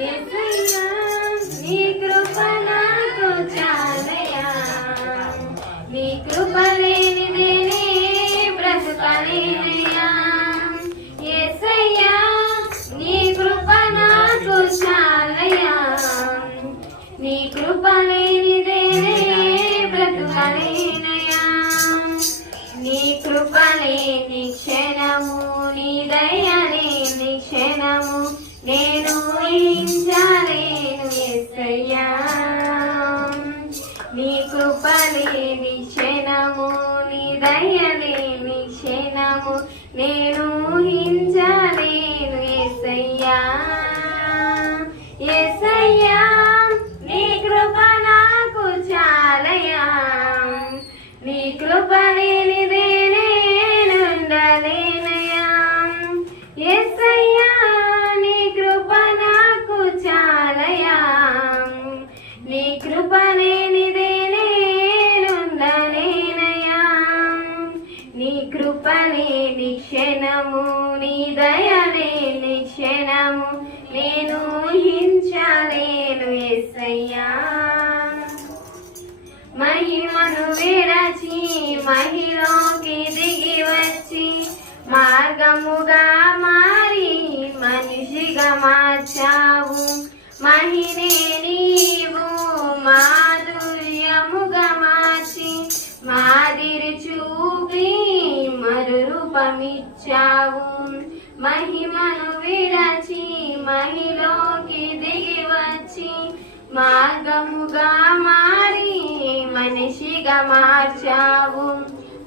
యేసయ్యా నీ కృప నాకు చాలయ్యా, నీ కృప లేనిదే నే బ్రతుకలేనయ్యా. యేసయ్యా నీ కృప నాకు చాలయ్యా, నీ కృప లేనిదే నే బ్రతుకలేనయ్యా. నీ కృప లేని క్షణము, నీ దయ లేని క్షణము నేను ఊహించలేను యేసయ్యా. నీ కృప లేని క్షణము, నీ దయ లేని క్షణము నేను ఊహించలేను యేసయ్యా. యేసయ్యా నీ కృప నాకు చాలయ్యా, నీ కృప లేనిదే నేను ఉండలేనయ్యా. యేసయ్యా నీ కృప నాకు చాలయ్యా, నీ కృప లేనిదే నేను ఉండలేనయ్యా. నీ కృప లేని క్షణము, నీ దయ లేని క్షణము నేను ఊహించలేను యేసయ్యా. మహిమను విరచి మహిలోకి దిగి వచ్చి మార్గముగా మారి మనిషిగా మార్చావు. మహినే నీవు మాధుర్యముగా మార్చి మాదిరి చూపి మరు రూపమిచ్చావు. మహిమను విరచి మహిలోకి దిగి వచ్చి మార్గముగా మారి మనిషిగా మార్చావు.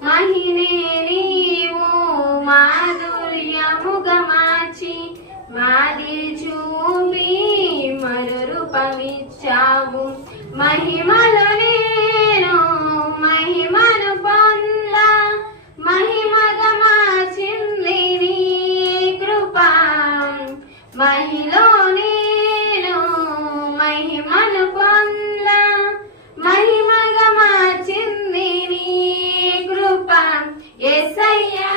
మహినే నీవు మాధుర్యముగా మార్చి మాదిరి చూపి మరు రూపమిచ్చావు. మహిమలో నేను మహిమను పొంద మహిమగా మార్చింది నీ కృప. మహిలో నేను మహిమను పొంద మహిమగా మార్చింది నీ కృప. యేసయ్యా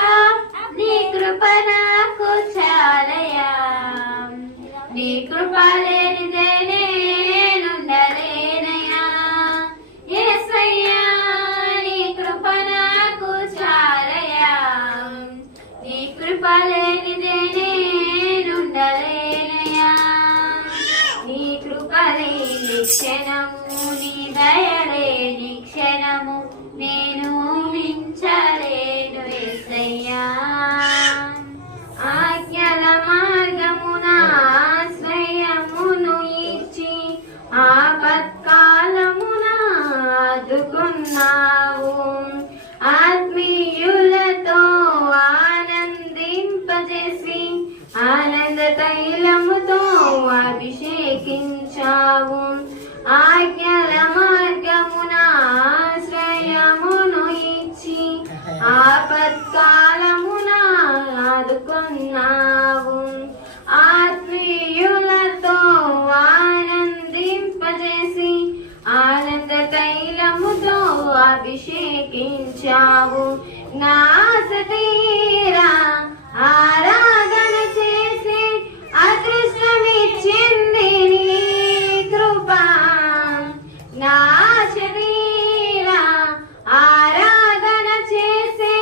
నీ కృప నాకు చాలయ్యా, నీ కృప లేనిదే నేనుండలేనయ్యా. యేసయ్యా నీ కృప నాకు చాలయ్యా, నీ కృప లేనిదే నేనుండలేనయ్యా. నీ కృప లేని క్షణము, నీ దయ లేని క్షణము నేను ఊహించలేను యేసయ్యా. ఆజ్ఞల మార్గమున ఆశ్రయమును ఇచ్చి ఆపత్కాలమున ఆదుకున్నావు. ఆత్మీయులతో ఆనందింపజేసి ఆనంద తైలముతో అభిషేకించావు. ఆజ్ఞల మార్గమున ఆశ్రయమును ఇచ్చి ఆపత్కాలమున ఆదుకున్నావు. ఆత్మీయులతో ఆనందింపజేసి ఆనంద తైలముతో అభిషేకించావు. నా ఆశ తీరా ఆరాధన చేసి అదృష్టమిచ్చింది నీ కృప. నా ఆశ తీరా ఆరాధన చేసి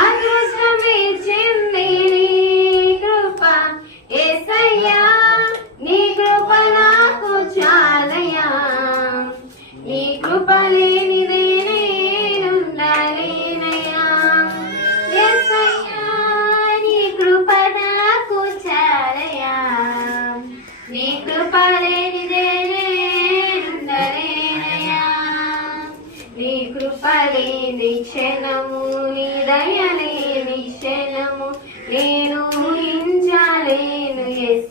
అదృష్టమిచ్చింది నీ కృప. యేసయ్యా నీ కృప నాకు చాలయ్యా, నీ కృప లేనిదే నేనుండలేనయ్యా. యేసయ్యా నీ కృప నాకు చాలయ్యా, నీ కృప లేనిదే నేనుండలేనయ్యా. నీ కృప లేని క్షణము, నీ దయ లేని క్షణము నేను